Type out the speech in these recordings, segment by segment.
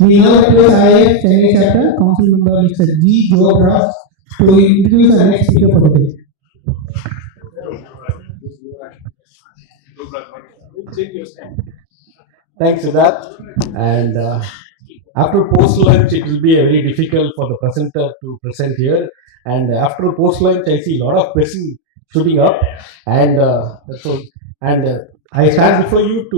We now request IAF Chennai chapter council member Mr. G. Joe Ross to introduce our next speaker for the day. Thanks, Siddharth. And after post lunch, it will be very difficult for the presenter to present here. And after post lunch, I see a lot of questions shooting up. And I stand before you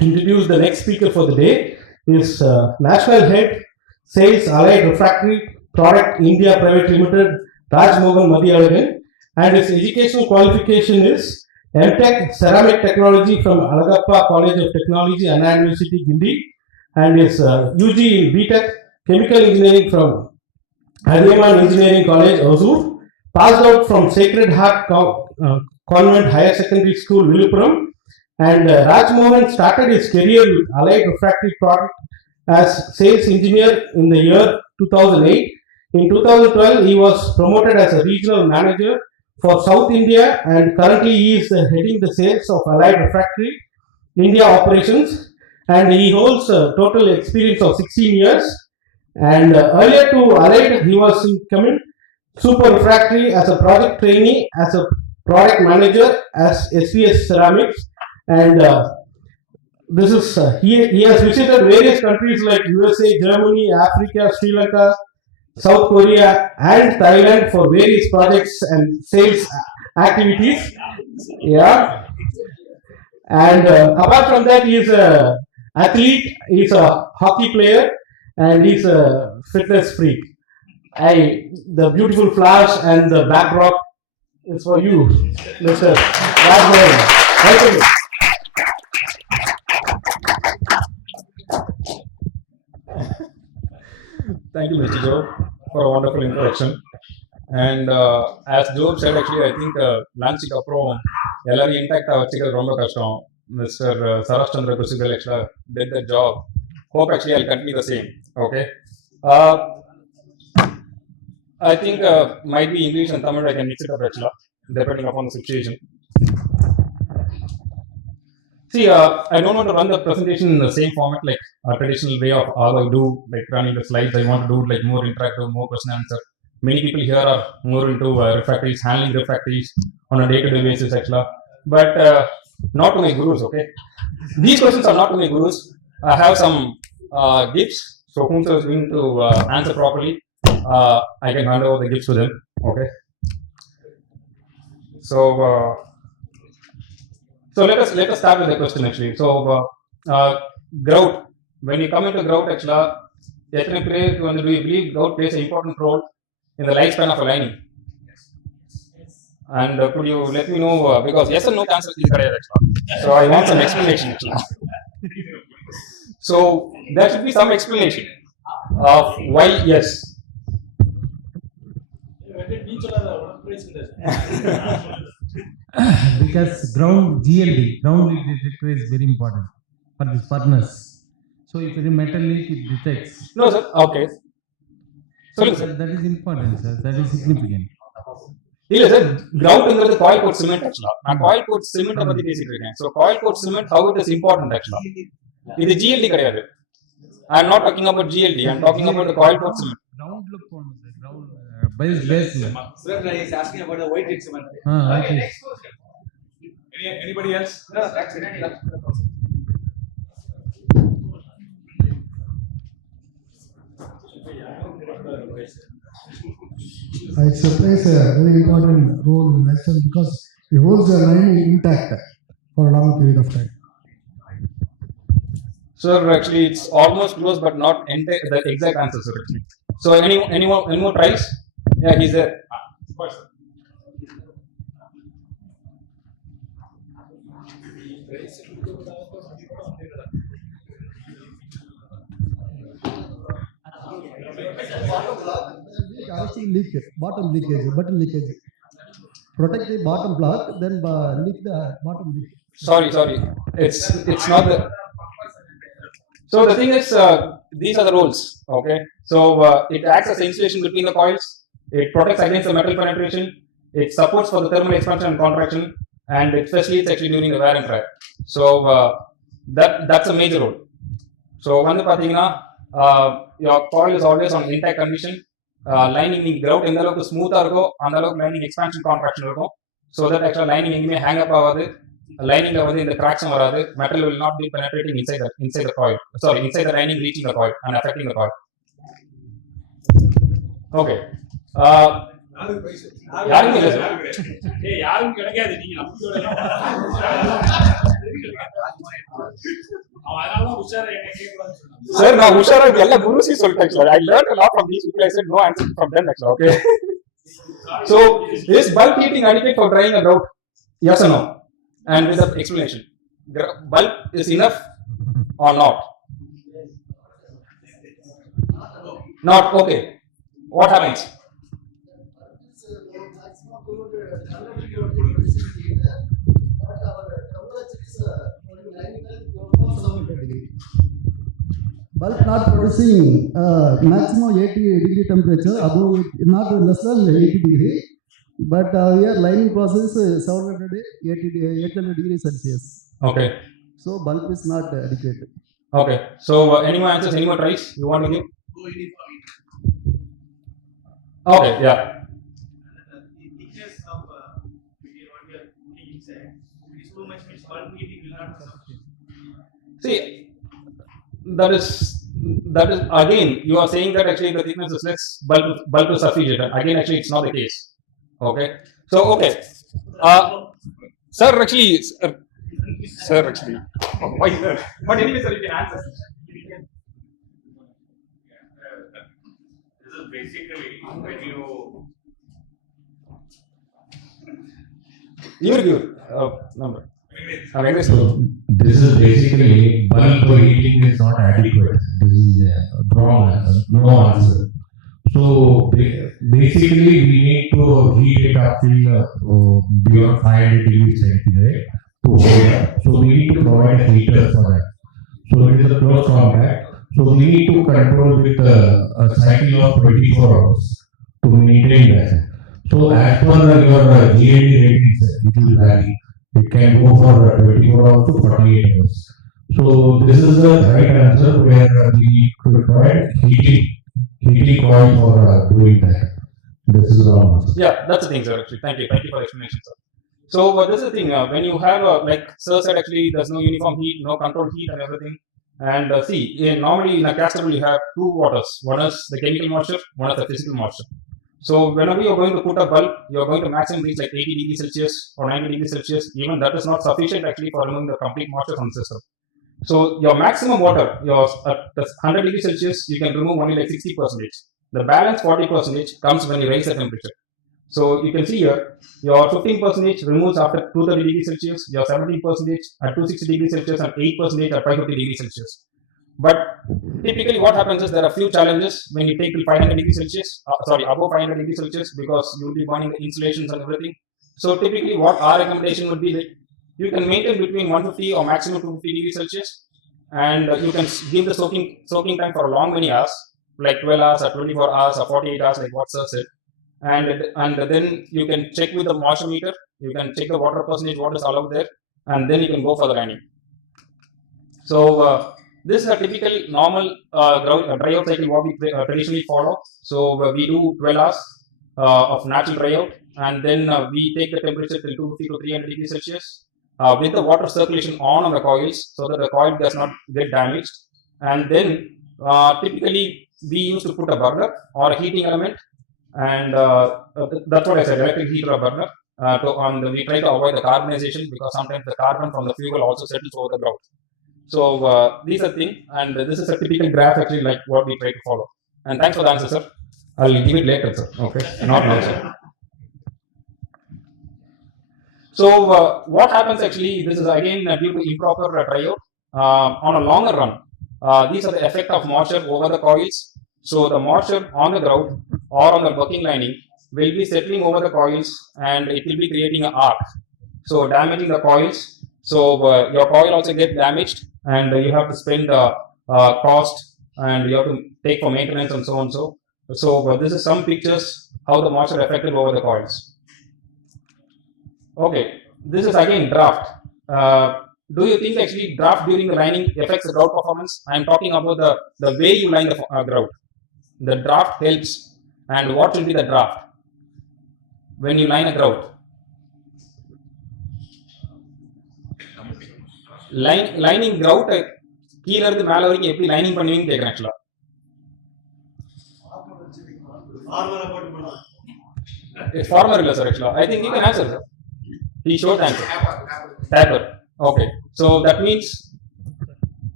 introduce the next speaker for the day. Is National Head Sales Allied Refractory Product India Private Limited, Rajmohan Mathiazhagan, and his educational qualification is MTech Ceramic Technology from Alagappa College of Technology, Anna University, Gindi, and his UG in BTech Chemical Engineering from Rajmohan Engineering College, Hosur, passed out from Sacred Heart Convent Higher Secondary School, Viluppuram, and Rajmohan started his career with Allied Refractory Product as sales engineer in the year 2008. In 2012, he was promoted as a regional manager for South India, and currently he is heading the sales of Allied Refractory India operations, and he holds a total experience of 16 years. And earlier to Allied, he was in Cummins Super Refractory as a project trainee, as a product manager, as SVS Ceramics, and this is he has visited various countries like USA, Germany, Africa, Sri Lanka, South Korea, and Thailand for various projects and sales activities. Yeah, and apart from that, he is a athlete, he is a hockey player, and he is a fitness freak. The beautiful flash and the backdrop is for you, Mr. Rajmohan. Welcome. Thank you, Mr. Joe, for a wonderful introduction. And as Joe said, actually, I think lunch approach, எல்லாரும் இன்டாக்டாக வச்சுக்கிறது ரொம்ப கஷ்டம். Mr. Sarash Chandra Kusigal actually did the job. Hope actually I'll continue the same. Okay. I think might be English and Tamil, I can mix it up actually, depending upon the situation. See, I don't want to run the presentation in the same format like a traditional way of how I do, like running the slides. I want to do it like more interactive, more question answer. Many people here are more into refractories, handling refractories on a day-to-day basis, actually. But not to my gurus, okay? These questions are not to my gurus. I have some gifts, so whom is going to answer properly, I can hand over the gifts to them, okay? So let us start with the question actually. So grout. When you come into grout, actually, do you believe grout plays an important role in the lifespan of a lining? And could you let me know, because yes and no answer is correct actually. So I want some explanation actually. So there should be some explanation of why yes. Because ground GLD, ground leak detector is very important for this furnace. So if it is metal leak, it detects. No, sir. Okay. So that is important, sir. That is significant. ಇಲ್ಲ sir ground ಅಂದ್ರೆ coil coat cement actually ನಾನು coil coat cement பத்தி பேசிட்டு இருக்கேன். So coil coat cement, how it is important actually. இது GLD கிடையாது. I am not talking about GLD. I am talking about the coil coat cement. Ground look போணும் sir. Ground base. Sir, he is asking about the white heat cement. Okay. Anybody else? No, that's it. It plays a very important role in lifestyle because it holds the lining intact for a long period of time. Sir, actually, it's almost close, but not the exact answer, sir. Actually. So, any more tries? Yeah, he's there. Bottom leakage. Protect the bottom block, then leak the bottom leak. Sorry. It's not the. So the thing is, these are the roles. Okay. So it acts as insulation between the coils. It protects against the metal penetration. It supports for the thermal expansion and contraction, and especially it's actually during the wear and tear. So that's a major role. So வந்து பாத்தீங்கன்னா your coil is always on intact condition. Lining நீங்க grout எந்த அளவுக்கு ஸ்மூத்தா இருக்கோ அந்த அளவுக்கு lining expansion contraction இருக்கும். So that actual lining எங்கேயுமே hang up ஆகாது. Liningல வந்து இந்த cracks வராது. Metal will not be penetrating inside the coil. Sorry, inside the lining reaching the coil and affecting the coil. Okay. யாருமே இல்லை சார். யாரும் கிடைக்காது. நீங்க சார் நான் உஷாரா எல்லாம் குருசி சொல்லிட்டேன் sir. I learned a lot from these people. I said no answer from them actually. Okay. So is bulk heating adequate for drying a grout? Yes or no? And with the explanation. Bulk is enough or not? Not okay. What happens? Bulk not producing maximum 80 degree temperature, above not less than 80 degree, but here lining process 800 degrees Celsius. Okay. So bulk is not adequate. Okay. So any more answers? Any more tries you want to give? Okay. Yeah. See, that is again you are saying that actually the thickness is less, bulk is sufficient. Again, actually it's not the case. Okay. So okay, sir actually, why sir? But anyway, sir, you can answer. This is basically when you give number. This is basically bulk heating is not adequate. This is wrong answer. No answer. So basically, we need to heat it up till beyond 500 degrees centigrade to hold up. So we need to provide a heater for that. So it is a close contact. So we need to control with a cycle of 24 hours to maintain that. So as per your GAD ratings, it will vary. It can go for 24 hours to 48 hours. So this is the right answer where we require heating coil for doing that. This is the wrong answer. Yeah, that's the thing, sir. Actually, thank you for the explanation, sir. So this is the thing. When you have like sir said, actually there's no uniform heat, no controlled heat and everything. And see, normally in a castable you have two waters. One is the chemical moisture, one is the physical moisture. So whenever you're going to put a bulb, you're going to maximum reach like 80 degrees Celsius or 90 degrees Celsius. Even that is not sufficient actually for removing the complete moisture from the system. So your maximum water, at 100 degrees Celsius, you can remove only like 60%. The balance 40% comes when you raise the temperature. So you can see here, your 15% removes after 230 degrees Celsius, your 17% at 260 degrees Celsius and 8% at 550 degrees Celsius. But typically what happens is there are few challenges when you take till 500 degrees Celsius, above 500 degrees Celsius, because you will be burning the insulations and everything. So typically what our recommendation would be that you can maintain between 150 or maximum 250 degrees Celsius, and you can give the soaking time for long many hours, like 12 hours or 24 hours or 48 hours, like what sir said. And then you can check with the moisture meter, you can check the water percentage, what is allowed there, and then you can go for the lining. So this is a typical normal dry out cycle what we traditionally follow. So we do 12 hours of natural dry out, and then we take the temperature till 250 to 300 degrees Celsius with the water circulation on the coils so that the coil does not get damaged. And then typically we used to put a burner or a heating element, and that's what I said, electric heater or burner. We try to avoid the carbonization because sometimes the carbon from the fuel also settles over the ground. So these are things, and this is a typical graph actually like what we try to follow. And thanks for the answer, sir. I'll give it later, sir. Okay, not now, sir. So what happens actually? This is again due to improper dry out. On a longer run, these are the effect of moisture over the coils. So the moisture on the grout or on the working lining will be settling over the coils, and it will be creating an arc, so damaging the coils. So your coil also gets damaged, and you have to spend cost, and you have to take for maintenance and so on. So this is some pictures how the moisture affected over the coils. Okay, this is again draft. do you think actually draft during the lining affects the grout performance? I am talking about the way you line the grout. The draft helps. And what should be the draft when you line a grout? Lining grout கீழ இருந்து மேல வரைக்கும் எப்படி lining பண்ணுவீங்கன்னு கேக்குறேன் ஆக்சுவலா. It's farmer இல்ல sir actually. I think you can answer sir. He showed the answer. Tapper. Okay. So that means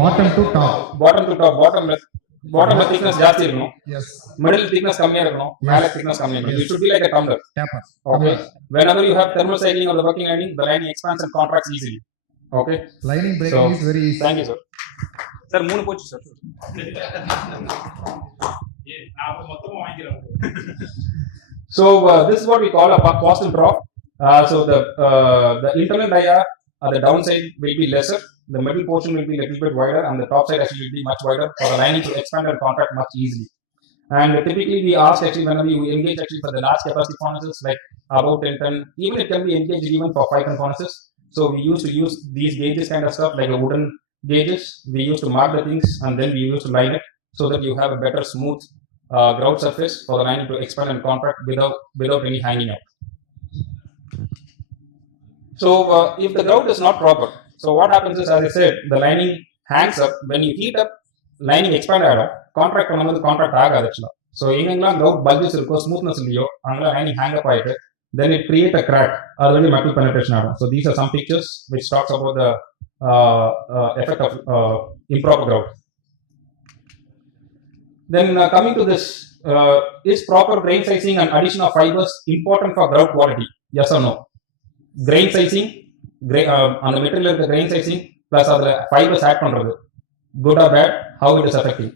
bottom to top. Bottom thickness ஜாஸ்தி இருக்கணும். Yes. Middle thickness கம்மியா இருக்கணும். மேல thickness கம்மியா இருக்கணும். It should be like a tumbler. Tapper. Okay. Whenever you have thermal cycling or the working lining, the lining expands and contracts easily. Okay. Lining breaking is very easy. Thank you sir. Sir 3 போச்சு sir. So this is what we call a positive drop. So the internal dia at the downside will be lesser, the middle portion will be a little bit wider, and the top side actually will be much wider for the lining to expand and contract much easily. And typically we ask actually whenever you engage actually for the large capacity furnaces like about 10 ton, even it can be engaged even for 5 ton furnaces. So we used to use these gauges kind of stuff like a wooden gauges. We used to mark the things and then we used to line it so that you have a better smooth grout surface for the lining to expand and contract without any hanging out. So if the grout is not proper, so what happens is, as I said, the lining hangs up. When you heat up, lining expand ஆகும், contract பண்ணும்போது contract ஆகாது actually. So எங்கெல்லாம் grout bulges இருக்கோ, smoothness இல்லையோ, அங்கெல்லாம் lining hang up ஆயிட்டு, then it create a crack. அது வந்து metal penetration ஆகும். So these are some pictures which talks about the effect of improper grout. Then coming to this, is proper grain sizing and addition of fibers important for grout quality? Yes or no? Grain sizing, on the material the grain sizing plus other fibers add பண்றது, good or bad, how it is affecting?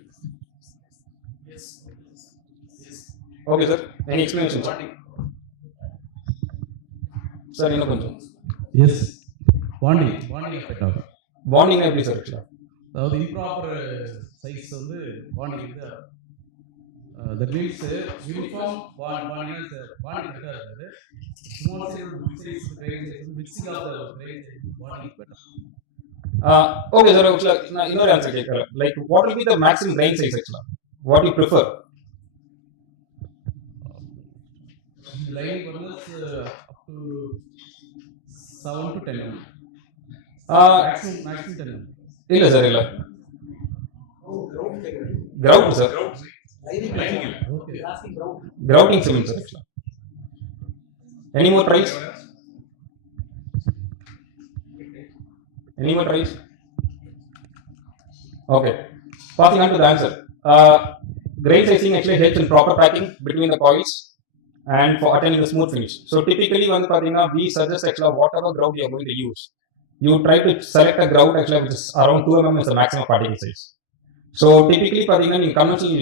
Yes. Okay sir, any explanation? Sir, இன்னும் கொஞ்சம். Yes. Bonding effect ஆகும். Bonding எப்படி sir actually? அதாவது improper size வந்து bonding வந்து that means uniform bonding இருக்காது. Small size size grain mixing of the grain bonding better. Okay sir, actually நான் இன்னொரு ஆன்சர் கேட்கறேன். Like what will be the maximum grain size actually? What do you prefer? Line was up to 7 to 10 mm. Maximum 10 mm. இல்ல sir இல்ல. Grout sir. Okay. Grouting cement sir actually. Any more tries? Any more tries? Okay. Passing on to the answer. Grain sizing actually helps in proper packing between the coils and for attaining the smooth finish. So typically when we suggest actually whatever grout you are going to use, you try to select a grout actually which is around 2 mm is the maximum particle size. So typically in conventional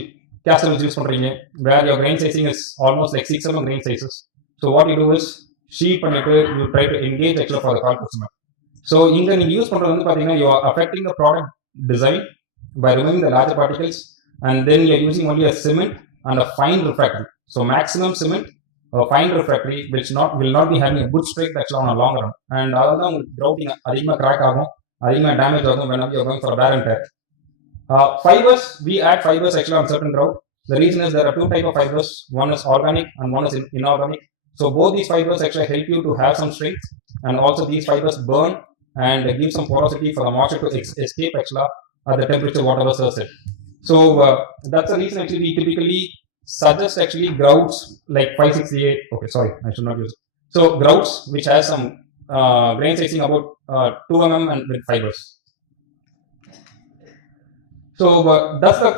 cast irons use பண்றீங்க where your grain sizing is almost like 6 mm grain sizes. So what you do is sheet பண்ணிட்டு you try to engage actually for the coil customer. So இங்க நீங்க use பண்றது வந்து you are affecting the product design by removing the larger particles, and then you are using only a cement and a fine refractory. So maximum cement or fine refractory which will not be having a good strength actually on a long run, and அதனால உங்களுக்கு grouting அதிகமா crack ஆகும், அதிகமா damage ஆகும் whenever you are going for a wear and tear. Fibers, we add fibers actually on certain grout. The reason is there are two type of fibers, one is organic and one is inorganic. So both these fibers actually help you to have some strength, and also these fibers burn and give some porosity for the moisture to escape actually at the temperature whatever is set. So that's the reason actually we typically suggest actually grouts like 568. Okay, sorry, I should not use it. So grouts which has some grain sizing about 2 mm and with fibers. So does the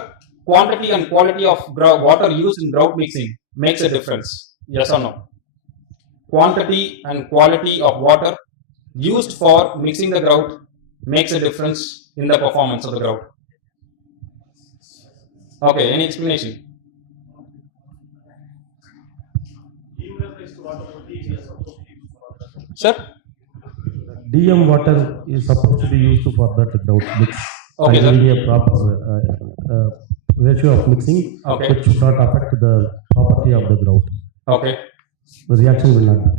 quantity and quality of water used in grout mixing makes a difference? Yes or no? Quantity and quality of water used for mixing the grout makes a difference in the performance of the grout. Okay, any explanation? Sir? DM water is supposed to be used for that grout mix. Okay, sir. A proper ratio of mixing, Okay. which should not affect the property of the grout. Okay. The reaction will not be.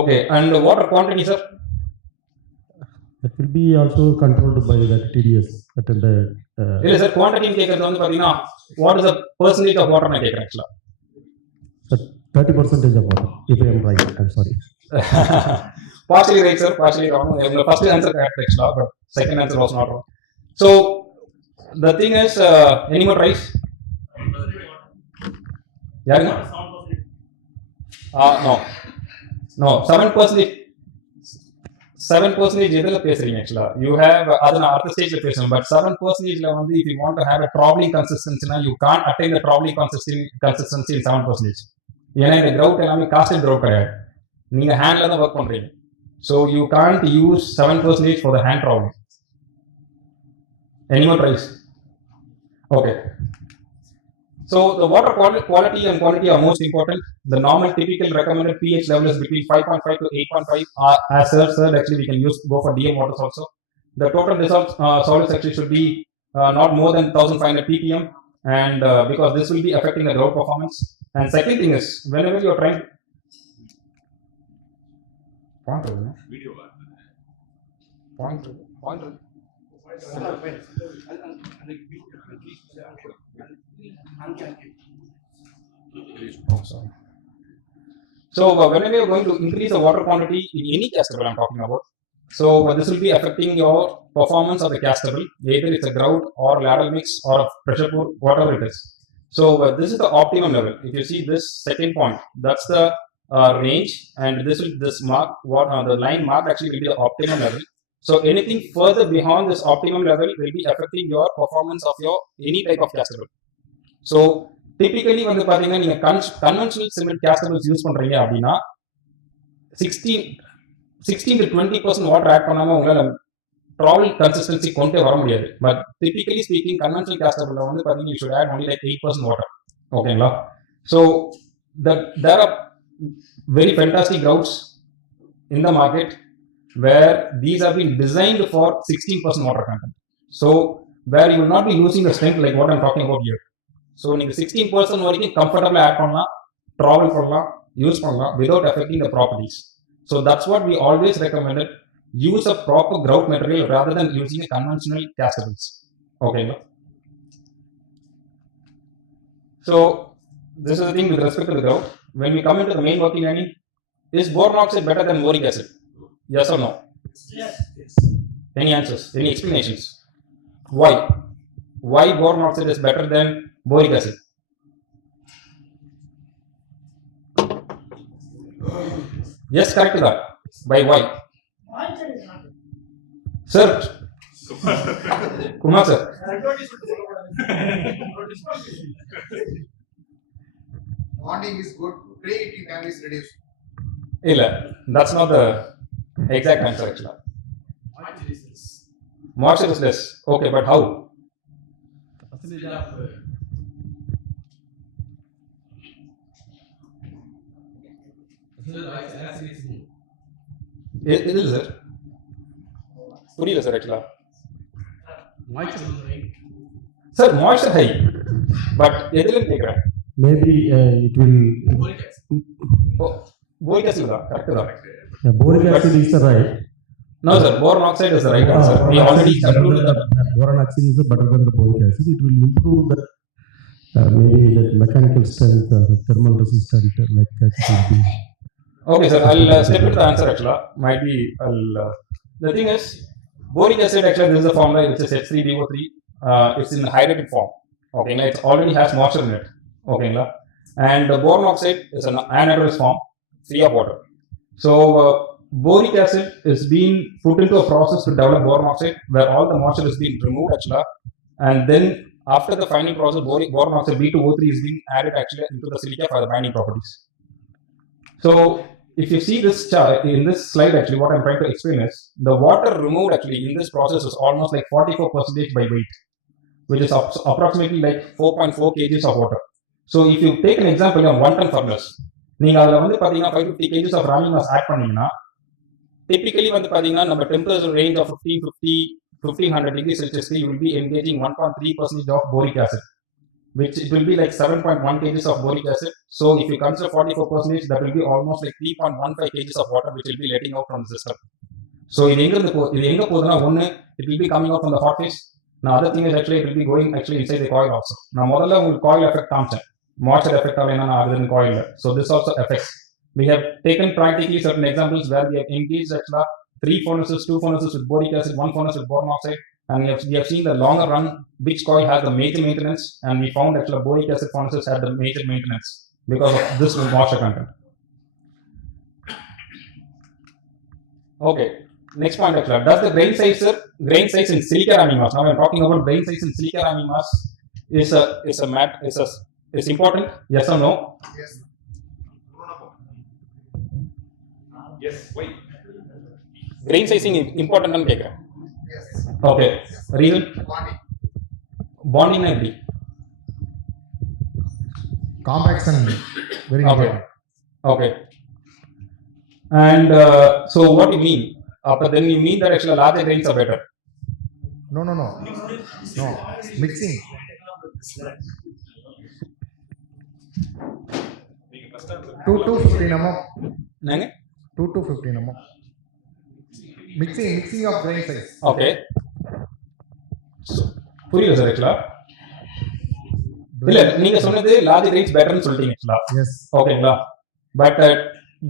Okay, and water quantity, sir? That will be also controlled by the TDS. That and the இல்ல sir quantity கேக்குறது வந்து பாத்தீங்கன்னா what is the percentage of water நான் கேக்குறேன் actually 30% of water. If I am right, I'm sorry. partially right sir, partially wrong. The first answer correct actually, but second answer was not wrong. So the thing is, any more tries? Yeah, no 7%. 7% எதுல பேசுறீங்க actually? You have அது நான் அடுத்த ஸ்டேஜ்ல பேசுறேன், but 7%ல வந்து if you want to have a traveling consistency na you can't attain the traveling consistency in 7%. ஏன்னா இந்த grout எல்லாமே casted grout கிடையாது, நீங்க ஹேண்ட்ல தான் ஒர்க் பண்றீங்க. So you can't use 7% for the hand traveling. Any more tries? Okay. So the water quality and quantity are most important. The normal typical recommended pH level is between 5.5 to 8.5. As sir said, actually we can go for DM waters also. The total dissolved solids actually should be not more than 1500 ppm, and because this will be affecting the grout performance. And second thing is, whenever you are trying So whenever you are going to increase the water quantity in any castable I'm talking about, so this will be affecting your performance of the castable, either it's a grout or ladle mix or a pressure pour, whatever it is. So this is the optimum level. If you see this second point, that's the range, and this mark, what the line mark actually will be the optimum level. So anything further beyond this optimum level will be affecting your performance of your any type of castable. So typically வந்து பாத்தீங்கன்னா நீங்க conventional cement castables use பண்றீங்க அப்படின்னா 16 to 20% water add பண்ணாம உங்களால travel consistency கொண்டே வர முடியாது. But typically speaking, conventional castable வந்து பாத்தீங்கன்னா you should add only like 8% water. ஓகேங்களா? So there are very fantastic grouts in the market where these have been designed for 16% water content. So where you will not be losing the strength like what I'm talking about here. So நீங்க 16% வரைக்கும் comfortably add பண்ணலாம், travel பண்ணலாம், use பண்ணலாம் without affecting the properties. So that's what we always recommended. Use a proper grout material rather than using a conventional castables. Okay. So this is the thing with respect to the grout. When we come into the main working line, is boron oxide better than boric acid? Yes or no? Yes. Any answers? Any explanations? Why? Why boron oxide is better than boric acid? Yes, correct that. By why? Sir. Kumar sir. Bonding is good, pre-heating time is reduced. Illa, that's not the exact answer actually. Moisture is less. Okay, but how? It is sir. புரியல sir ஆக்சுவலா. Sir, moisture high, but எதிலும் கேக்குறேன். Maybe it will. Boric acid da, correct da. Boric acid is the right. No sir, boron oxide is the right answer. We already concluded that. Boron oxide is better than the boric acid. It will improve the maybe the mechanical strength, thermal resistance, like that. It will be. Okay sir, I'll step into the answer actually. Might be the thing is, boric acid actually this is a formula which is H3BO3. It's in hydrated form. Okay, it already has moisture in it. Okay, and the boron oxide is an anhydrous form, free of water. So boric acid is being put into a process to develop boron oxide where all the moisture is being removed actually, and then after the final process, boron oxide B2O3 is being added actually into the silica for the binding properties. So if you see this chart in this slide, actually what I'm trying to explain is the water removed actually in this process is almost like 44% by weight, which is approximately like 4.4 kgs of water. So if you take an example on 1 ton furnace, நீங்க அதுல வந்து பாத்தீங்கன்னா 550 kgs of running mass add பண்ணீங்கன்னா typically வந்து பாத்தீங்கன்னா நம்ம temperature range of 1500 degrees Celsius you will be engaging 1.3% of boric acid, which it will be like 7.1 kgs of boric acid. So if you consider 44%, that will be almost like 3.15 kgs of water which will be letting out from the system. So இது எங்க போகுதுன்னா ஒன்று it will be coming out from the hot face. Now other thing is actually it will be going actually inside the coil also. நான் முதல்ல உங்களுக்கு coil effect காமிச்சேன், moisture effect என்ன ஆகுதுன்னு coil. So this also affects. We have taken practically certain examples where we have engaged actually 3 furnaces, 2 furnaces with boric acid, 1 furnace with boron oxide, and we have seen the longer run which coil has the major maintenance, and we found actually boric acid furnaces had the major maintenance because of this moisture content. Okay, next point actually, does the grain size in silica ramming mass, now I am talking about grain size in silica ramming mass is important, yes or no? Yes. Yes, why? Grain sizing important nu kekren. Yes. Okay, reason? Bonding na eppadi? Compaction very important. Okay. And so what do you mean? Then you mean that actually larger grains are better? No. Mixing. Two to 15 mm. Nanga? 2 to 15 mm. Mixing of grain size. Okay. So, புரியுது sir ஆக்சுவலா இல்ல நீங்க சொன்னது large grains பெட்டர்னு சொல்லிட்டீங்க ஆக்சுவலா. Yes. ஓகேங்களா, but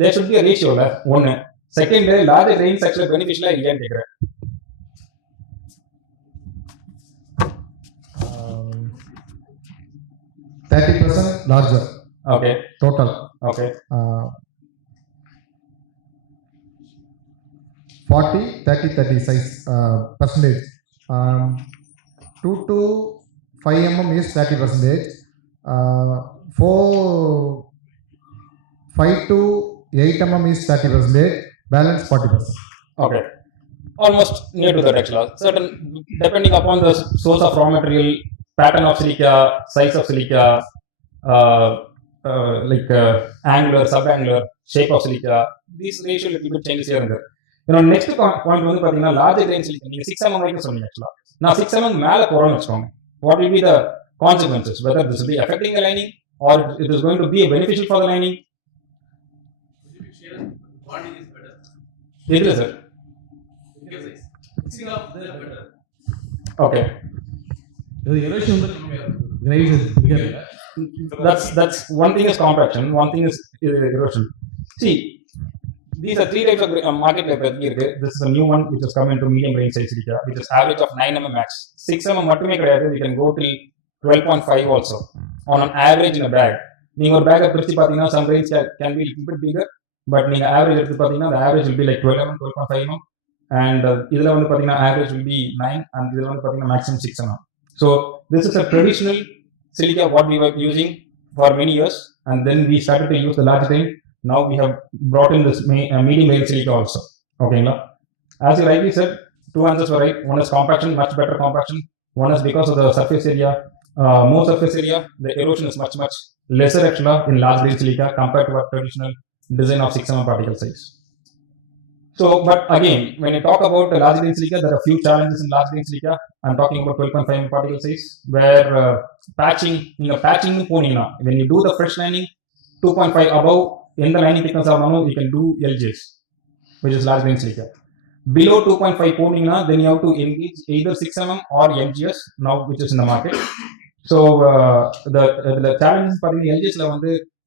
there should be a ரேஷியோல ஒன்னு. செகண்ட், லார்ஜ் கிரெயின்ஸ் ஆக்சுவலா பெனிஃபிஷியலா இல்லையான்னு கேக்குறேன். 30% larger. Okay. Total. Okay. 40, 30 size percentage. 2 to 5 mm is 30%. 5 to 8 mm is 30%. Balance 40%. Okay. Almost near to that actually. Certain depending upon the source of raw material, pattern of silica, size of silica, angular, subangular, shape of silica, these ratio little bit changes here and there. Next point வந்து பாத்தீங்கன்னா large grain silica நீங்க 6 mm வரைக்கும் சொன்னீங்க actually. நான் 6 mm மேல போறேன்னு வெச்சுக்கோங்க. What will be the consequences? Whether this will be affecting the lining or it is going to be beneficial for the lining? Bonding is better. Yes, sir. Mixing up the better. Okay. The erosion of the grain is bigger. That's one thing is compaction, one thing is erosion. See, these are 3 types of market type. This is a new one which has come into medium grain size silica, which is average of 9 mm max. 6 mm மட்டுமே கிடையாது, we can go till 12.5 also on an average in a bag. நீங்க ஒரு பேக்கை பிரிச்சு பாத்தீங்கன்னா some grains can be a little bit bigger, but நீங்க average எடுத்து பாத்தீங்கன்னா the average will be like 12 mm, 12.5 mm, and இதுல வந்து பாத்தீங்கன்னா average will be 9, and இதுல வந்து பாத்தீங்கன்னா maximum 6 mm. So this is a traditional silica what we were using for many years, and then we started to use the large grain. Now we have brought in this medium grain silica also. Okay, as you rightly said, 2 answers were right. One is compaction, much better compaction. One is because of the surface area, more surface area, the erosion is much lesser actually in large grain silica compared to our traditional design of 6 mm particle size. So, but again, when you talk about the large grain silica, there are few challenges in large grain silica. I'm talking about 12.5 mm particle size, where patching, when you do the fresh lining, 2.5 above, in the lining thickness you can do LGS, which is large grain silica. Below 2.5 ponina, then you have to engage either 6 mm or MGS, now which is in the market. So the challenges for the LGS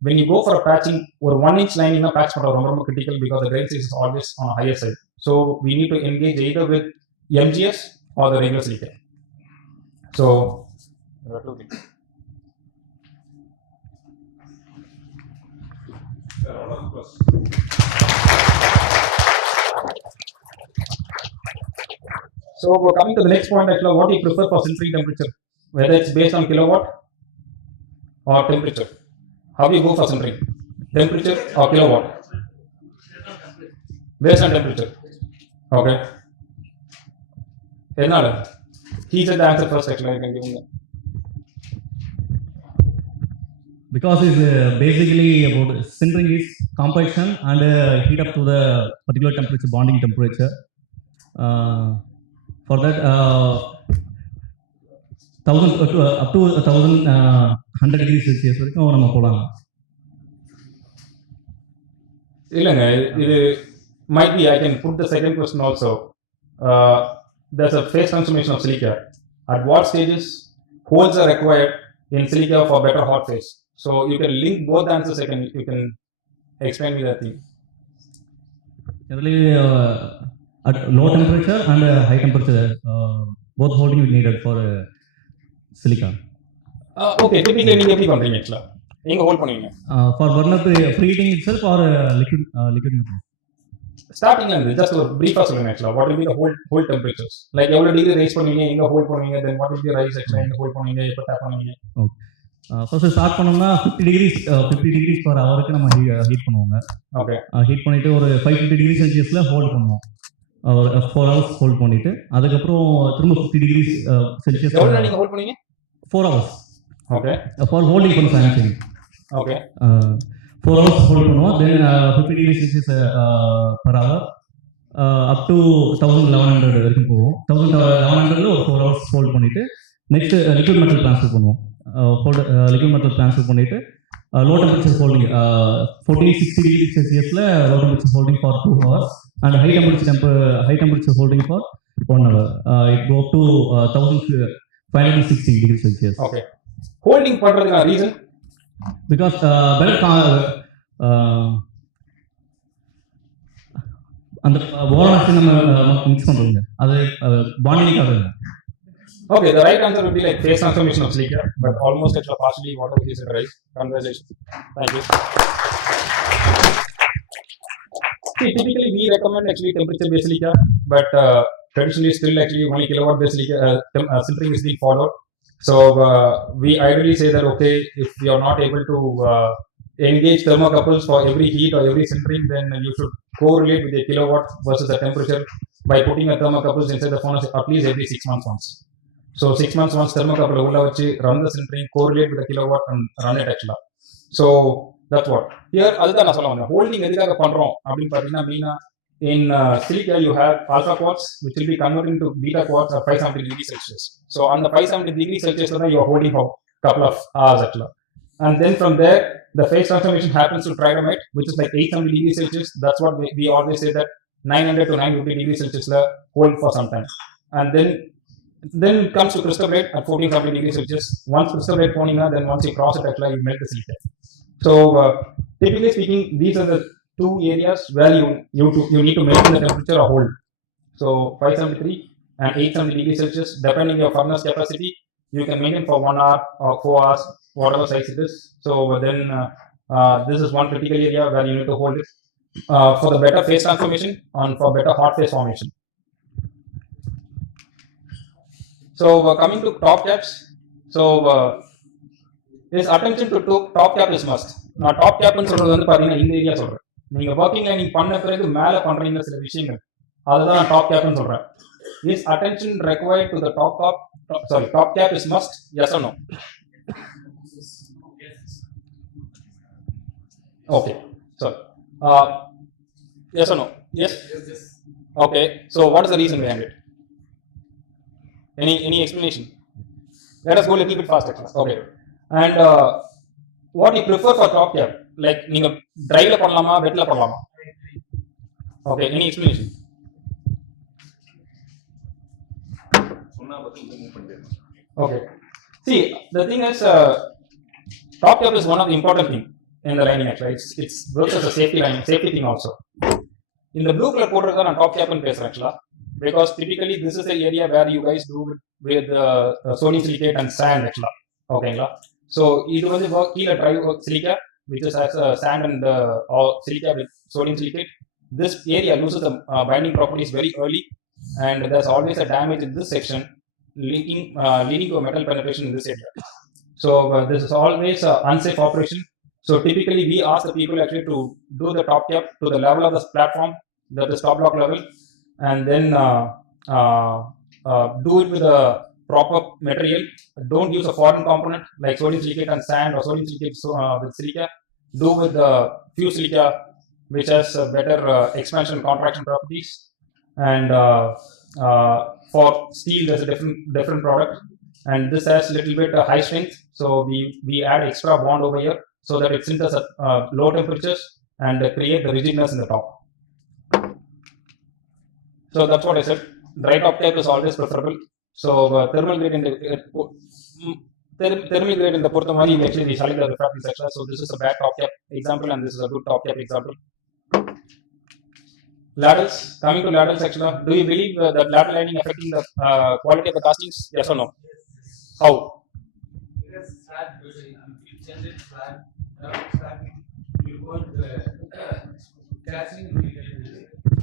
when you go for a patching or 1 inch lining patch is critical because the grain size is always on a higher side. So we need to engage either with MGS or the regular silica. So there are 2 things. So coming to the next point, actually, what do you prefer for sintering temperature? Whether it's based on kilowatt or temperature. How do you go for sintering? Temperature or kilowatt? Based on temperature. Okay. He said the answer first, actually. I can give him that. Because it's basically about sintering is compaction and heat up to the particular temperature, bonding temperature. For that, 1000 up to 1100 degrees Celsius வரைக்கும் நம்ம போலாம். இல்லைங்க, இது might be I can put the second question also. There's a phase transformation of silica. At what stages holes are required in silica for better hot phase? So you can link both the answers. You can explain me that thing. Generally, at low temperature and high temperature, both holding is needed for silica. Okay, typically நீங்க எப்படி பண்றீங்க actually? எங்க hold பண்ணுவீங்க? For burner preheating itself or liquid method? Startingல இருந்து just ஒரு brief-ஆ சொல்லுங்க actually. What will be the whole temperatures? Like எவ்வளவு degree rice பண்ணுவீங்க, எங்க ஹோல்ட் பண்ணுவீங்க, then what will be rise actually, எங்க ஹோல்ட் பண்ணுவீங்க, எப்ப டேப் பண்ணுவீங்க? Okay. ஃபர்ஸ்ட் ஸ்டார்ட் பண்ணோம்னா 50 degrees per ஹவருக்கு நம்ம ஹீட் பண்ணுவோங்க. ஓகே. ஹீட் பண்ணிட்டு ஒரு 550 டிகிரி செல்சியஸ்ல ஹோல்ட் பண்ணுவோம். ஒரு 4 hours ஹோல்ட் பண்ணிட்டு அதுக்கப்புறம் திரும்ப 50 டிகிரி செல்சியஸ். எவ்வளவு நீங்க ஹோல்ட் பண்ணீங்க? 4 hours. Okay. For holding for sampling. Okay. 4 hours hold பண்ணுவோம். Then 50 degree Celsius per hour up to 1100 வரைக்கும் போவோம். 1100ல ஒரு 4 hours ஹோல்ட் பண்ணிட்டு நெக்ஸ்ட் லிக்விட் மெட்டல் ட்ரான்ஸ்ஃபர் பண்ணுவோம். லிக்விட் மெட்டல் ட்ரான்ஸ்ஃபர் பண்ணிட்டு low temperature holding 1460 degree Celsiusல low temperature holding for 2 hours and high temperature holding for 1 hour. It go up to 1560 degree Celsius. Okay. Holding பண்றதுக்கான reason? Because better அந்த borax நம்ம mix பண்றோங்க அது பாண்டிங்காக. Okay, the right answer would be like phase transformation of silica, but almost it's partially whatever you said, right? Congratulations. Thank you. See, typically we recommend actually temperature based silica, but traditionally still actually only kilowatt based silica sintering is being followed. So we ideally say that okay, if you are not able to engage thermocouples for every heat or every sintering, then you should correlate with the kilowatt versus the temperature by putting a thermocouples inside the furnace at least every 6 months once. So 6 months once thermocouple ulla vachi run the sintering, correlate with the kilowatt and run it actually. So that's what here adha na solla vandha holding edhukaga pandrom appdi pathina meena in silica you have alpha quartz which will be converting to beta quartz at 570 degrees Celsius. So on the 570 degrees Celsius you are holding for couple of hours actually, and then from there the phase transformation happens to trigamite which is like 870 degrees Celsius. That's what we always say that 900 to 950 degrees Celsius la hold for some time, and then it comes to crystal grade at 1470 degrees Celsius. Once crystal grade poninga, then once you cross it actually you melt the silica. So typically speaking, these are the two areas where you need to maintain the temperature or hold. So 573 and 870 degrees Celsius, depending on your furnace capacity, you can maintain for 1 hour or 4 hours, whatever size it is. So then this is one critical area where you need to hold it for the better phase transformation and for better hot phase formation. So coming to top caps, so this attention to top cap is must. Now top cap னு சொல்றது வந்து பாத்தீங்கன்னா இந்த area சொல்றேன். நீங்க working lining பண்ண பிறகு மேல பண்றீங்க சில விஷயங்கள், அதுதான் நான் டாப் கேப்னு சொல்றேன். Is attention required to the top cap is must? Yes or no? Okay, sorry. Yes or no? Yes. Okay. So what is the reason behind it? Any explanation? Let us go a little bit faster. Okay. And what you prefer for top cap? Like நீங்க dryல பண்ணலாமா wetல பண்ணலாமா? Okay. Any explanation? Okay. See, the thing is, top cap is one of the important thing in the lining actually. It's works as a safety thing also. In the blue color போடுறத நான் top cap னு பேசுறேன் actually. Because typically this is the area where you guys do with sodium silicate and sand actually. Okay, so it was a kilo dry silica which is as sand and silica with sodium silicate. This area loses the binding properties very early, and there's always a damage in this section leading to a metal penetration in this area. So this is always an unsafe operation. So typically we ask the people actually to do the top cap to the level of the platform, that is top block level, and then do it with a proper material. Don't use a foreign component like sodium silicate and sand or sodium silicate with silica. Do with the fused silica which has better expansion and contraction properties. And for steel there's a different product, and this has little bit high strength, so we add extra bond over here so that it sinters at low temperatures and create the rigidness in the top. So that's what I said. Dry top tape is always preferable. So thermal grade in the thermal grade in the Portamari actually we select the refractory section. So this is a bad top tape example and this is a good top tape example. Ladles, coming to ladle section, do you believe that ladle lining affecting the quality of the castings? Yes or no? How?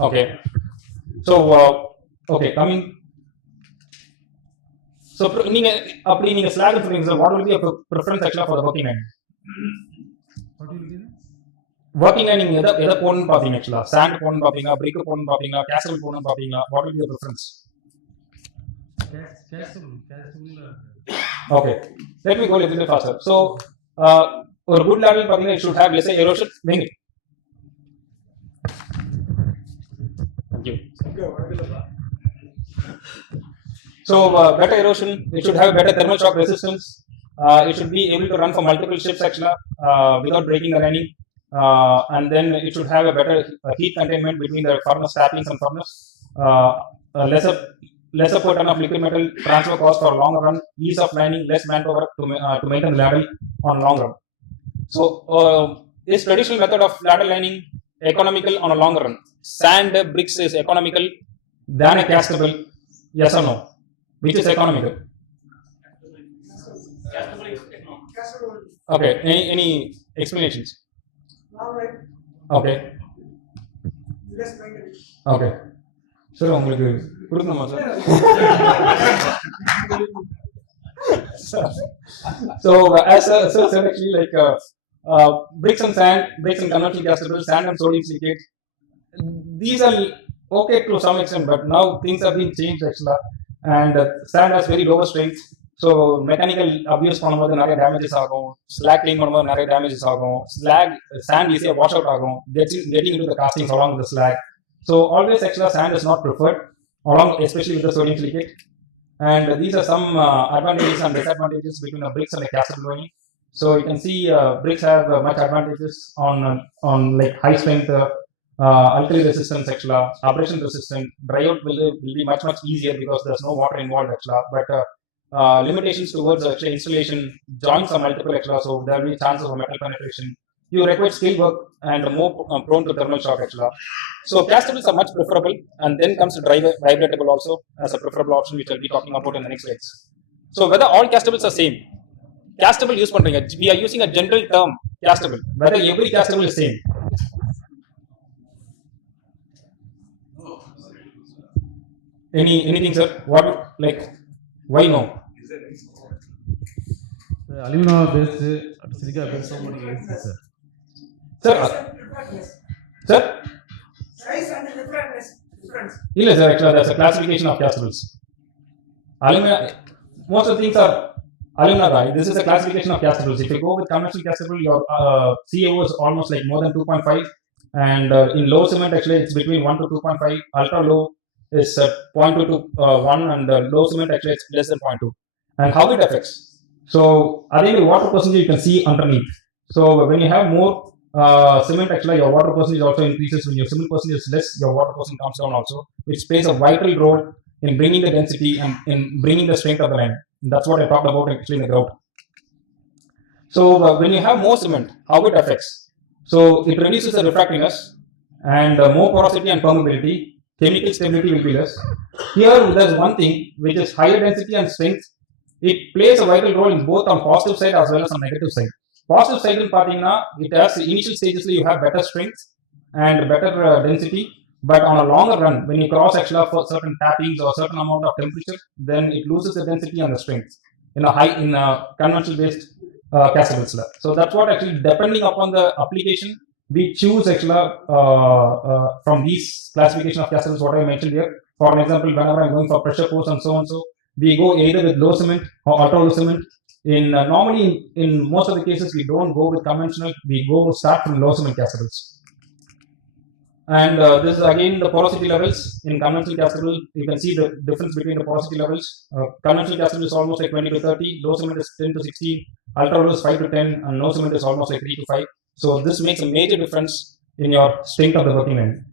Okay. So okay, coming. So நீங்க slag சொல்றீங்க sir, what will be your preference actually for the working line? Working line நீங்க எதை போடணும்னு பாத்தீங்க actually? Sand போடணும்னு பாத்தீங்களா, brick போடணும்னு பாத்தீங்களா, castable போடணும்னு பாத்தீங்களா? What will be your preference? Castable. Okay. Let me go a little bit faster. So ஒரு good ladle பாத்தீங்கன்னா it should have less erosion. Wing it. Thank you. So better erosion, it should have better thermal shock resistance. It should be able to run for multiple shifts actually without breaking the lining. And then it should have a better heat containment between the furnace tappings and furnace. Lesser per ton of liquid metal transfer cost for long run, ease of lining, less manpower to maintain the ladle on long run. So is traditional method of ladle lining economical on a long run? Sand bricks is economical than a castable. Yes or no? Which is economical? Okay. Any explanations? Okay. Okay. Sir, உங்களுக்கு கொடுக்கணுமா sir? So as sir said actually like bricks and sand, bricks and conventional castable, sand and sodium silicate. These are okay to some extent, but now things have been changed actually, and sand has very lower strength. So mechanical abuse பண்ணும்போது நிறைய damages ஆகும், slag clean பண்ணும்போது நிறைய damages ஆகும், sand easily wash out ஆகும், getting into the castings along with the slag. So always actually sand is not preferred along, especially with the sodium silicate. And these are some advantages and disadvantages between a bricks and a castable lining. So you can see bricks have much advantages on like high strength. Alkali resistance actually, abrasion resistant, dry out will be much easier because there's no water involved actually, but limitations towards actually installation, joints are multiple actually, so there will be chances of metal penetration. You require skill work and more prone to thermal shock actually. So castables are much preferable, and then comes to vibratable also as a preferable option, which I'll be talking about in the next slides. So whether all castables are same, castable use பண்றீங்க, we are using a general term castable, whether every castable is same. Anything sir? What, like, why no? Alumina based, silica based, so many cases, sir. Sir? Size and difference. Yes, sir. Actually, that's a classification of castables. Alumina, most of the things are alumina. Right? This is a classification of castables. If you go with conventional castable, your CAO is almost like more than 2.5, and in low cement, actually, it's between 1 to 2.5. Ultra low is 0.2 to 1, and low cement actually it's less than 0.2. And how it affects? So I think the water percentage you can see underneath. So when you have more cement actually your water percentage also increases. When your cement percentage is less, your water percentage comes down also, which plays a vital role in bringing the density and in bringing the strength of the line. That's what I talked about actually in the grout. So when you have more cement, how it affects? So it reduces the refractiveness and more porosity and permeability. Chemical stability will be less. Here there's one thing which is higher density and strength. It plays a vital role in both on positive side as well as on negative side. Positive side in pathina, it has initial stages you have better strength and better density, but on a longer run, when you cross actually for certain tappings or certain amount of temperature, then it loses the density and the strength in a conventional based castables. So that's what actually depending upon the application we choose actually from these classification of castables what I mentioned here. For an example, whenever I'm going for pressure force and so on, so we go either with low cement or ultra low cement. Normally in most of the cases we don't go with conventional, we start from low cement castables. And this is again the porosity levels. In conventional castable, you can see the difference between the porosity levels. Conventional castable is almost like 20 to 30, low cement is 10 to 16, ultra low is 5 to 10, and no cement is almost like 3 to 5. So this makes a major difference in your strength of the working line.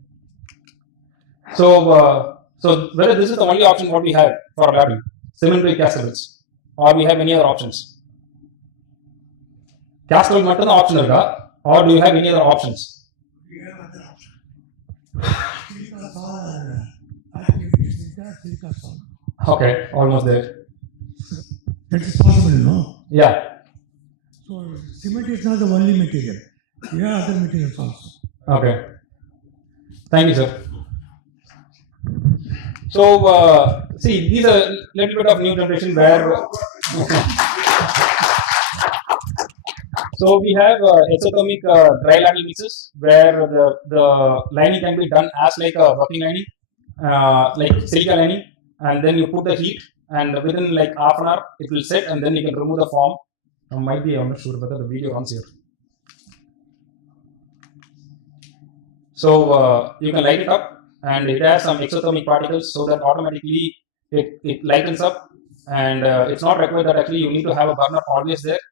So So whether this is the only option what we have for Ladle, cement castables, or we have any other options? Castable மட்டும் தான் option இருக்கா, or do you have any other options? We have other option. Activities in that silica salt. Okay, almost there. That is possible, no? Yeah. So cement is not the only material. We have other materials also. Okay. Thank you, sir. So see, these are little bit of new generation where. So we have exothermic dry ladle mixes where the lining can be done as like a working lining, like silica lining, and then you put the heat, and within like half an hour it will set, and then you can remove the form. Might be, I'm not sure whether the video runs here. So you can light it up, and it has some exothermic particles, so that automatically it lightens up, and it's not required that actually you need to have a burner always there.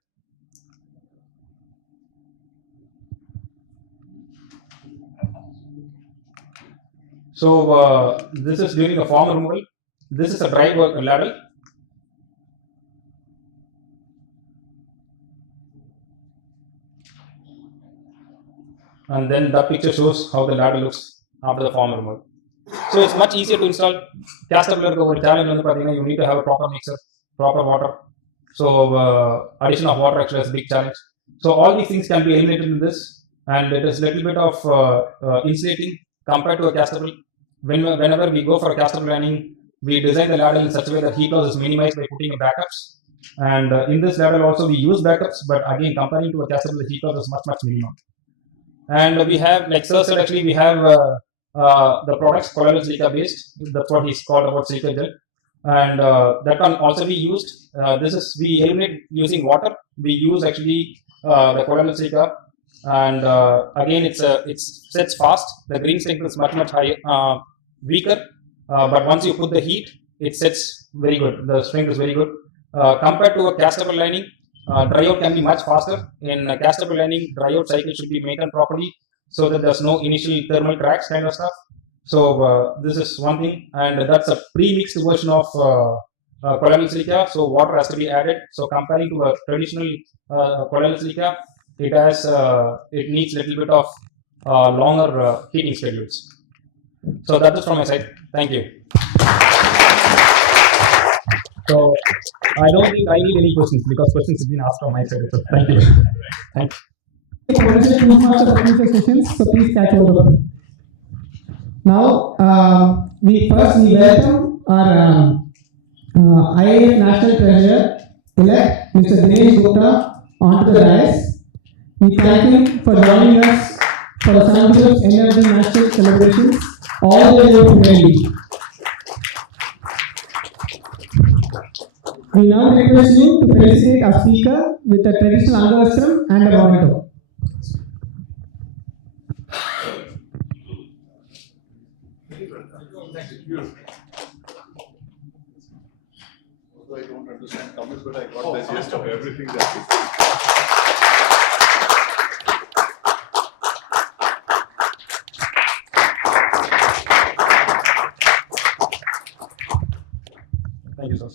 So this is during the form removal. This is a dry work ladle. And then that picture shows how the ladle looks after the form removal. So it's much easier to install. Castable challenge you need to have a proper mixer, proper water. So addition of water actually is a big challenge. So all these things can be eliminated in this, and it is little bit of insulating compared to a castable. Whenever we go for a castable lining, we design the ladle in such a way that heat loss is minimized by putting backups. And in this ladle also we use backups, but again comparing to a castable, the heat loss is much minimum. And we have, like sir said, actually we have the products colloidal silica based. That's what he's called about silica gel, and that can also be used. This is, we eliminate using water. We use actually the colloidal silica, and again it sets fast. The green strength is much higher, weaker, but once you put the heat, it sets very good. The strength is very good compared to a castable lining. Dry out can be much faster. In a castable lining, dry out cycle should be maintained properly so that there's no initial thermal cracks kind of stuff. So this is one thing, and that's a pre-mixed version of colloidal silica. So water has to be added. So comparing to a traditional colloidal silica, it needs little bit of longer heating schedules. So that is from my side. Thank you. So I don't think I need any questions because questions have been asked from my side. So thank you. Thank you. Future sessions, so please catch hold of them. Now, we welcome our IAF National Treasurer elect Mr. Dinesh Gupta onto the dais. We thank him for joining us for the Foundry's NFD National celebrations all the way from Delhi. We now request you to felicitate our speaker with a traditional Angavastram and a memento. I don't understand Tamil, but I got the gist of everything that you said.